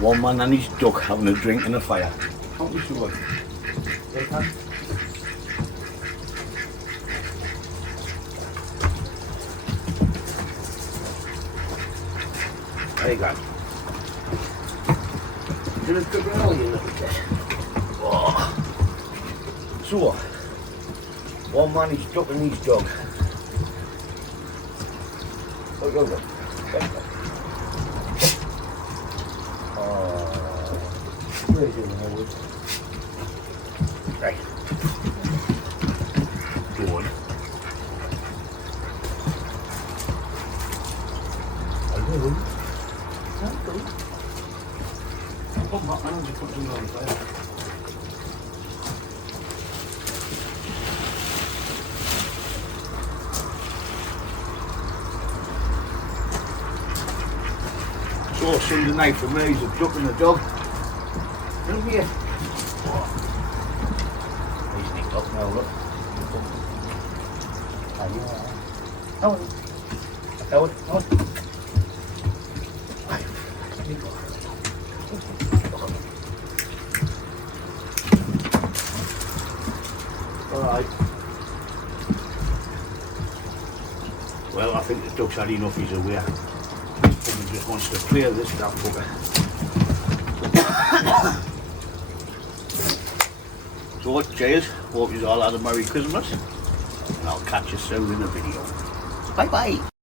One man and his duck having a drink and a fire. Aren't we sure? They can. There you go. You're gonna cook it all, you little bit. Oh. So, one man is duck and his dog. Oh, go, go. Where's it in the woods? Right. Good. Hello. That's good. Oh, my hands are putting on fire. So Sunday night for me is a duck and a dog. Come here. He's nicked up now, look. Howard. Howard. Howard. Alright. Well, I think the duck's had enough, he's aware. He just wants to clear this stuff fucker. So cheers, hope you all had a Merry Christmas and I'll catch you soon in a video. Bye bye.